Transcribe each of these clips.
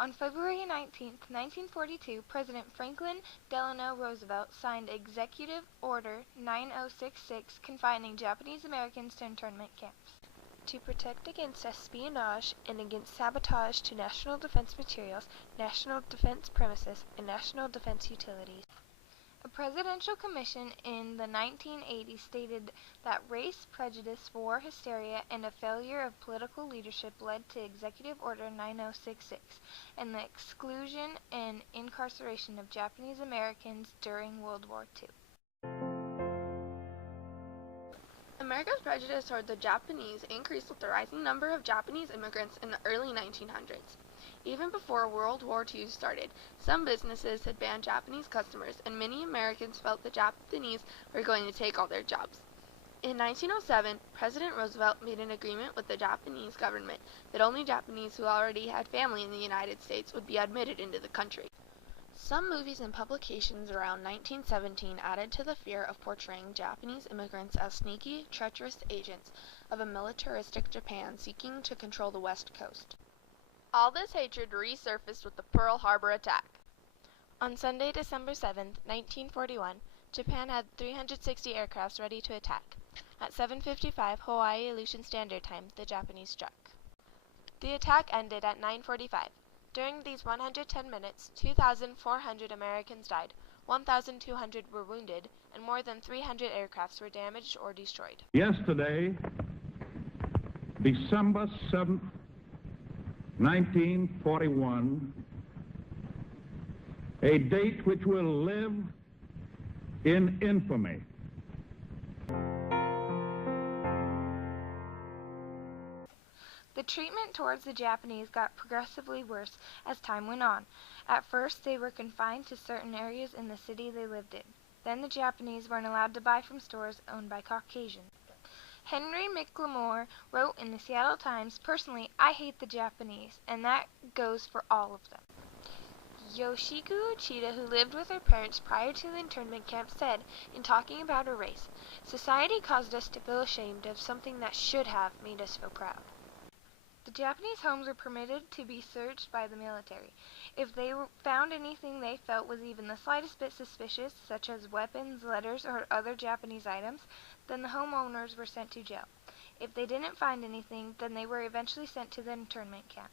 On February 19, 1942, President Franklin Delano Roosevelt signed Executive Order 9066 confining Japanese Americans to internment camps. To protect against espionage and against sabotage to national defense materials, national defense premises, and national defense utilities. A presidential commission in the 1980s stated that race prejudice, war hysteria, and a failure of political leadership led to Executive Order 9066 and the exclusion and incarceration of Japanese Americans during World War II. America's prejudice toward the Japanese increased with the rising number of Japanese immigrants in the early 1900s. Even before World War II started, some businesses had banned Japanese customers, and many Americans felt the Japanese were going to take all their jobs. In 1907, President Roosevelt made an agreement with the Japanese government that only Japanese who already had family in the United States would be admitted into the country. Some movies and publications around 1917 added to the fear of portraying Japanese immigrants as sneaky, treacherous agents of a militaristic Japan seeking to control the West Coast. All this hatred resurfaced with the Pearl Harbor attack. On Sunday, December 7, 1941, Japan had 360 aircrafts ready to attack. At 7:55 Hawaii Aleutian Standard Time, the Japanese struck. The attack ended at 9:45. During these 110 minutes, 2,400 Americans died, 1,200 were wounded, and more than 300 aircrafts were damaged or destroyed. Yesterday, December 7th, 1941, a date which will live in infamy. The treatment towards the Japanese got progressively worse as time went on. At first, they were confined to certain areas in the city they lived in. Then the Japanese weren't allowed to buy from stores owned by Caucasians. Henry McLemore wrote in the Seattle Times, "Personally, I hate the Japanese, and that goes for all of them." Yoshiko Uchida, who lived with her parents prior to the internment camp, said, in talking about her race, "Society caused us to feel ashamed of something that should have made us feel proud." The Japanese homes were permitted to be searched by the military. If they found anything they felt was even the slightest bit suspicious, such as weapons, letters, or other Japanese items, then the homeowners were sent to jail. If they didn't find anything, then they were eventually sent to the internment camp.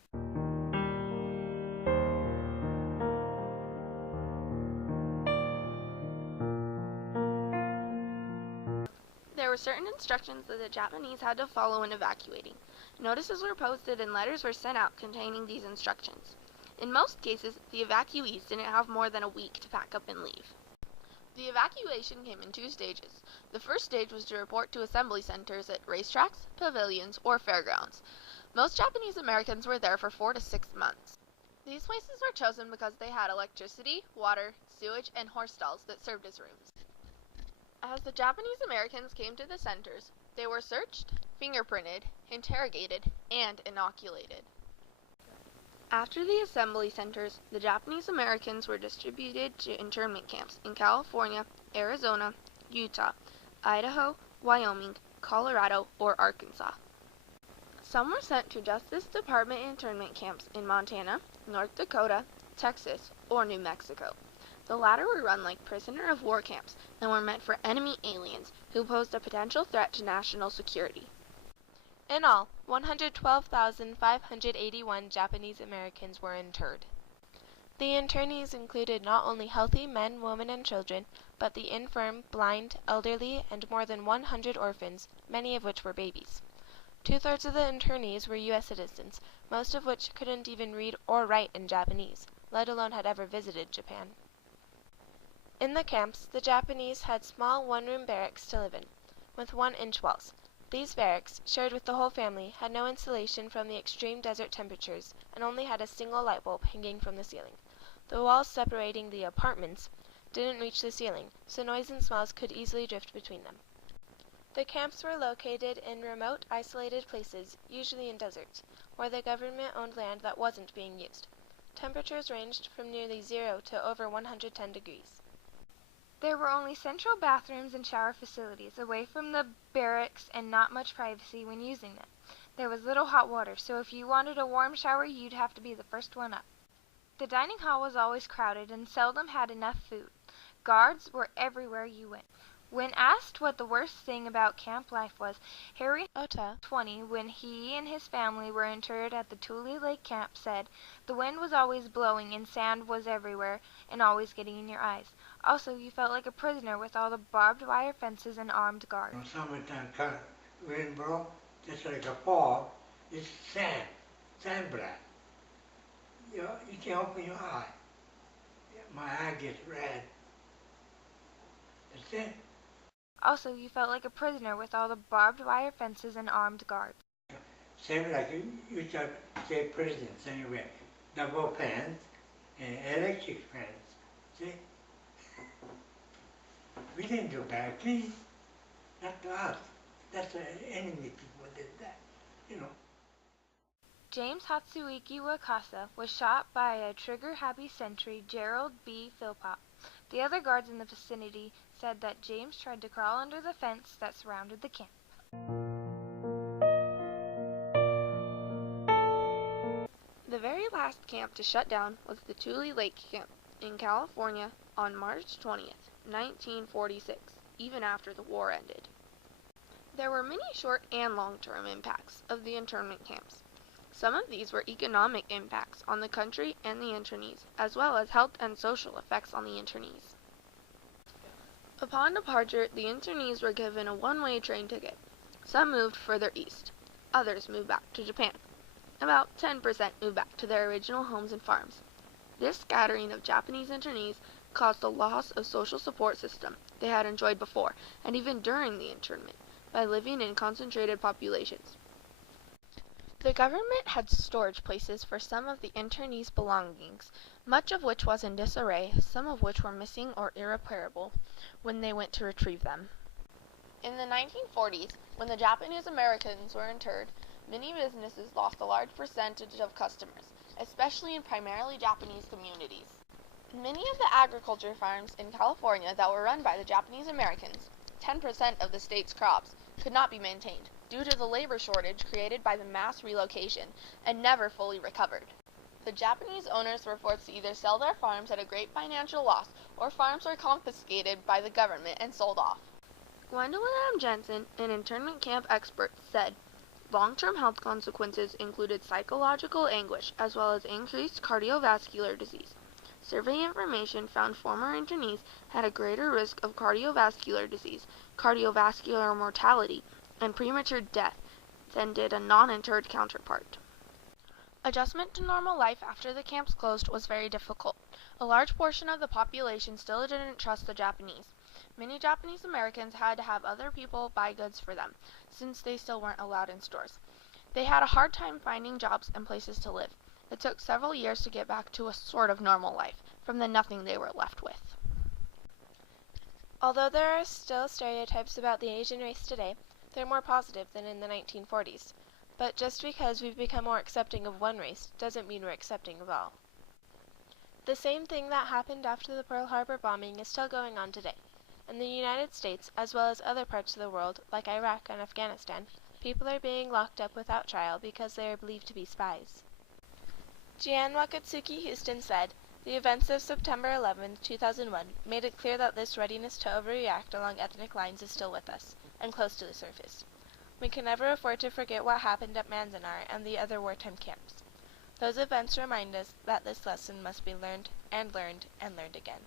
There were certain instructions that the Japanese had to follow in evacuating. Notices were posted and letters were sent out containing these instructions. In most cases, the evacuees didn't have more than a week to pack up and leave. The evacuation came in 2 stages. The first stage was to report to assembly centers at racetracks, pavilions, or fairgrounds. Most Japanese Americans were there for 4 to 6 months. These places were chosen because they had electricity, water, sewage, and horse stalls that served as rooms. As the Japanese Americans came to the centers, they were searched, fingerprinted, interrogated, and inoculated. After the assembly centers, the Japanese Americans were distributed to internment camps in California, Arizona, Utah, Idaho, Wyoming, Colorado, or Arkansas. Some were sent to Justice Department internment camps in Montana, North Dakota, Texas, or New Mexico. The latter were run like prisoner of war camps and were meant for enemy aliens who posed a potential threat to national security. In all, 112,581 Japanese Americans were interred. The internees included not only healthy men, women, and children, but the infirm, blind, elderly, and more than 100 orphans, many of which were babies. 2/3 of the internees were U.S. citizens, most of which couldn't even read or write in Japanese, let alone had ever visited Japan. In the camps, the Japanese had small one-room barracks to live in, with 1-inch walls. These barracks, shared with the whole family, had no insulation from the extreme desert temperatures and only had a single light bulb hanging from the ceiling. The walls separating the apartments didn't reach the ceiling, so noise and smells could easily drift between them. The camps were located in remote, isolated places, usually in deserts, where the government owned land that wasn't being used. Temperatures ranged from nearly 0 to over 110 degrees. There were only central bathrooms and shower facilities away from the barracks and not much privacy when using them. There was little hot water, so if you wanted a warm shower, you'd have to be the first one up. The dining hall was always crowded and seldom had enough food. Guards were everywhere you went. When asked what the worst thing about camp life was, Harry Ota, 20, when he and his family were interred at the Tule Lake camp, said, "The wind was always blowing and sand was everywhere and always getting in your eyes. Also, you felt like a prisoner with all the barbed wire fences and armed guards." In summertime, wind blow, just like a fog, it's sand black. You can't open your eye. My eye gets red. That's it. Also, you felt like a prisoner with all the barbed wire fences and armed guards. Same like you should say presidents anyway. Double fans and electric fans. See? We didn't do bad things. Not to us. That's the enemy people did that. You know. James Hatsuiki Wakasa was shot by a trigger-happy sentry, Gerald B. Philpott. The other guards in the vicinity said that James tried to crawl under the fence that surrounded the camp. The very last camp to shut down was the Tule Lake Camp in California on March 20th, 1946, even after the war ended. There were many short and long-term impacts of the internment camps. Some of these were economic impacts on the country and the internees, as well as health and social effects on the internees. Upon departure, the internees were given a one-way train ticket. Some moved further east. Others moved back to Japan. About 10% moved back to their original homes and farms. This scattering of Japanese internees caused a loss of social support system they had enjoyed before, and even during the internment, by living in concentrated populations. The government had storage places for some of the internees' belongings, much of which was in disarray, some of which were missing or irreparable when they went to retrieve them. In the 1940s, when the Japanese Americans were interred, many businesses lost a large percentage of customers, especially in primarily Japanese communities. Many of the agriculture farms in California that were run by the Japanese Americans, 10% of the state's crops, could not be maintained due to the labor shortage created by the mass relocation and never fully recovered. The Japanese owners were forced to either sell their farms at a great financial loss or farms were confiscated by the government and sold off. Gwendolyn M. Jensen, an internment camp expert, said, "Long-term health consequences included psychological anguish as well as increased cardiovascular disease. Survey information found former internees had a greater risk of cardiovascular disease, cardiovascular mortality, and premature death than did a non-interred counterpart." Adjustment to normal life after the camps closed was very difficult. A large portion of the population still didn't trust the Japanese. Many Japanese Americans had to have other people buy goods for them, since they still weren't allowed in stores. They had a hard time finding jobs and places to live. It took several years to get back to a sort of normal life, from the nothing they were left with. Although there are still stereotypes about the Asian race today, they're more positive than in the 1940s. But just because we've become more accepting of one race doesn't mean we're accepting of all. The same thing that happened after the Pearl Harbor bombing is still going on today. In the United States, as well as other parts of the world, like Iraq and Afghanistan, people are being locked up without trial because they are believed to be spies. Jeanne Wakatsuki Houston said, "The events of September 11, 2001 made it clear that this readiness to overreact along ethnic lines is still with us, and close to the surface. We can never afford to forget what happened at Manzanar and the other wartime camps. Those events remind us that this lesson must be learned and learned and learned again."